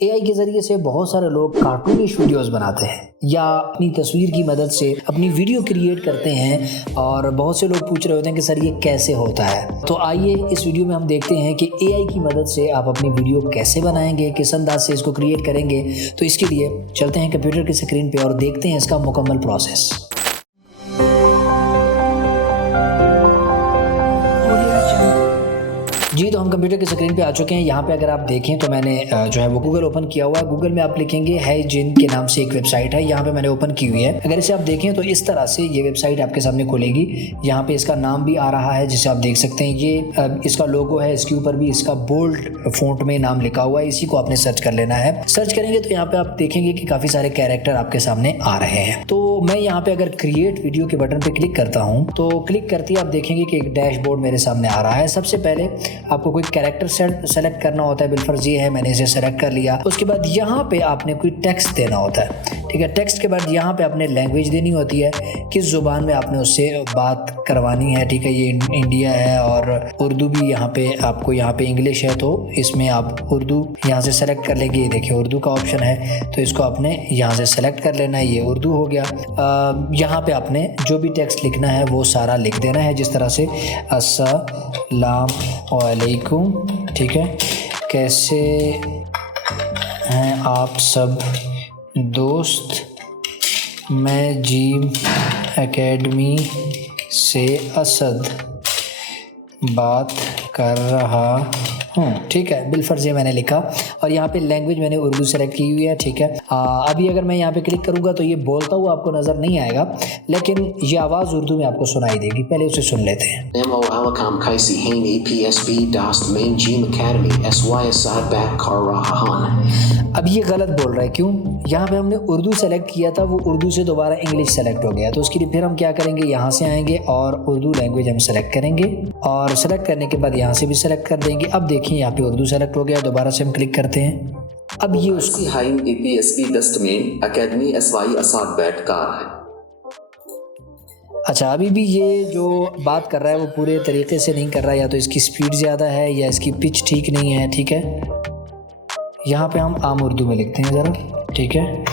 AI के ज़रिए से बहुत सारे लोग कार्टूनिश वीडियोस बनाते हैं या अपनी तस्वीर की मदद से अपनी वीडियो क्रिएट करते हैं और बहुत से लोग पूछ रहे होते हैं कि सर ये कैसे होता है। तो आइए इस वीडियो में हम देखते हैं कि एआई की मदद से आप अपनी वीडियो कैसे बनाएंगे, किस अंदाज से इसको क्रिएट करेंगे। तो इसके लिए चलते हैं कंप्यूटर की स्क्रीन पे और देखते हैं इसका मुकम्मल प्रोसेस। जी, तो हम कंप्यूटर की स्क्रीन पे आ चुके हैं। यहाँ पे अगर आप देखें तो मैंने जो है वो गूगल ओपन किया हुआ है। गूगल में आप लिखेंगे HeyGen के नाम से एक वेबसाइट है, यहाँ पे मैंने ओपन की हुई है। अगर इसे आप देखें तो इस तरह से ये वेबसाइट आपके सामने खुलेगी। यहाँ पे इसका नाम भी आ रहा है जिसे आप देख सकते हैं। ये इसका लोगो है, इसके ऊपर भी इसका बोल्ड फॉन्ट में नाम लिखा हुआ है। इसी को आपने सर्च कर लेना है। सर्च करेंगे तो यहाँ पे आप देखेंगे कि काफ़ी सारे कैरेक्टर आपके सामने आ रहे हैं। तो मैं यहाँ पे अगर क्रिएट वीडियो के बटन पे क्लिक करता हूँ तो क्लिक करते ही आप देखेंगे कि एक डैशबोर्ड मेरे सामने आ रहा है। सबसे पहले आपको कोई कैरेक्टर सेलेक्ट करना होता है। बिलफर्ज ये है, मैंने इसे सेलेक्ट कर लिया। उसके बाद यहाँ पे आपने कोई टेक्स्ट देना होता है, ठीक है। टेक्स्ट के बाद यहाँ पे आपने लैंग्वेज देनी होती है, किस जुबान में आपने उससे बात करवानी है, ठीक है। ये इंडिया है और उर्दू भी यहाँ पे आपको, यहाँ पे इंग्लिश है तो इसमें आप उर्दू यहाँ से सेलेक्ट कर लेंगे। ये देखिए उर्दू का ऑप्शन है तो इसको आपने यहाँ से सेलेक्ट कर लेना है। ये उर्दू हो गया। यहाँ पे आपने जो भी टेक्स्ट लिखना है वो सारा लिख देना है, जिस तरह से अस्सलाम वालेकुम, ठीक है। कैसे हैं आप सब दोस्त, मैं जीम एकेडमी से असद बात कर रहा हूँ, ठीक है। बिलफर्ज ये मैंने लिखा और यहाँ पे लैंग्वेज मैंने उर्दू सेलेक्ट की हुई है, ठीक है। अभी अगर मैं यहाँ पे क्लिक करूँगा तो ये बोलता हुआ आपको नज़र नहीं आएगा, लेकिन ये आवाज़ उर्दू में आपको सुनाई देगी। पहले उसे सुन लेते हैं। अब ये गलत बोल रहा है, क्यों? यहाँ पे हमने उर्दू सेलेक्ट किया था, वो उर्दू से दोबारा इंग्लिश सेलेक्ट हो गया। तो उसके लिए फिर हम क्या करेंगे, यहाँ से आएंगे और उर्दू लैंग्वेज हम सेलेक्ट करेंगे और सेलेक्ट करने के बाद यहाँ से भी सेलेक्ट कर देंगे। अब देखिए यहाँ पे उर्दू सेलेक्ट हो गया। दोबारा से हम क्लिक करते हैं। अब ये उसकी अच्छा, अभी भी ये जो बात कर रहा है वो पूरे तरीके से नहीं कर रहा है, या तो इसकी स्पीड ज़्यादा है या इसकी पिच ठीक नहीं है, ठीक है। यहाँ पे हम आम उर्दू में लिखते हैं ज़रा, ठीक है।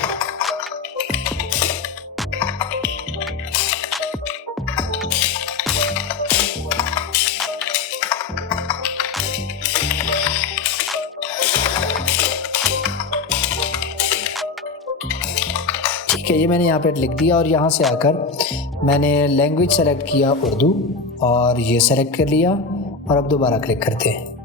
ठीक है, ये मैंने यहाँ पे लिख दिया और यहाँ से आकर मैंने लैंग्वेज सेलेक्ट किया उर्दू और ये सेलेक्ट कर लिया और अब दोबारा क्लिक करते हैं।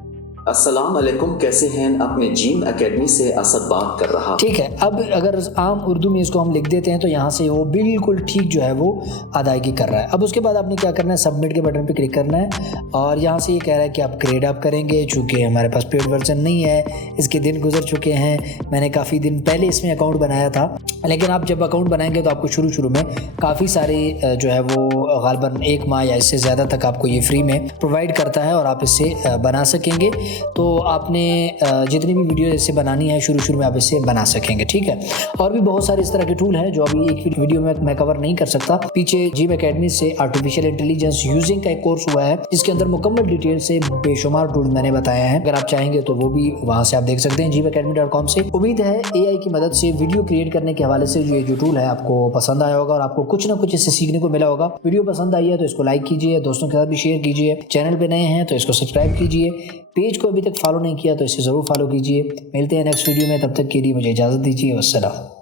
अस्सलाम वालेकुम, कैसे हैं? अपने जीम एकेडमी से असद बात कर रहा। ठीक है, अब अगर आम उर्दू में इसको हम लिख देते हैं तो यहाँ से वो बिल्कुल ठीक जो है वो अदायगी कर रहा है। अब उसके बाद आपने क्या करना है, सबमिट के बटन पे क्लिक करना है और यहाँ से ये कह रहा है कि आप ग्रेड अप करेंगे। चूँकि हमारे पास पेड वर्जन नहीं है, इसके दिन गुजर चुके हैं, मैंने काफ़ी दिन पहले इसमें अकाउंट बनाया था। लेकिन आप जब अकाउंट बनाएंगे तो आपको शुरू में काफ़ी सारे जो है वो ग़ालिबन 1 माह या इससे ज़्यादा तक आपको ये फ्री में प्रोवाइड करता है और आप इससे बना सकेंगे। तो आपने जितनी भी वीडियो इससे बनानी है शुरू में आप इससे बना सकेंगे, ठीक है। और भी बहुत सारे इस तरह के टूल हैं जो अभी एक वीडियो में मैं कवर नहीं कर सकता। पीछे जीम एकेडमी से आर्टिफिशियल इंटेलिजेंस यूजिंग का एक कोर्स हुआ है जिसके अंदर मुकम्मल डिटेल से बेशुमार टूल मैंने बताया है। अगर आप चाहेंगे तो वो भी वहाँ से आप देख सकते हैं gymacademy.com से। उम्मीद है एआई की मदद से वीडियो क्रिएट करने के हवाले से जो टूल है आपको पसंद आया होगा और आपको कुछ ना कुछ इससे सीखने को मिला होगा। वीडियो पसंद आई है तो इसको लाइक कीजिए, दोस्तों के साथ भी शेयर कीजिए। चैनल पे नए हैं तो इसको सब्सक्राइब कीजिए। पेज को अभी तक फॉलो नहीं किया तो इसे ज़रूर फॉलो कीजिए। मिलते हैं नेक्स्ट वीडियो में, तब तक के लिए मुझे इजाज़त दीजिए। वस्सलाम।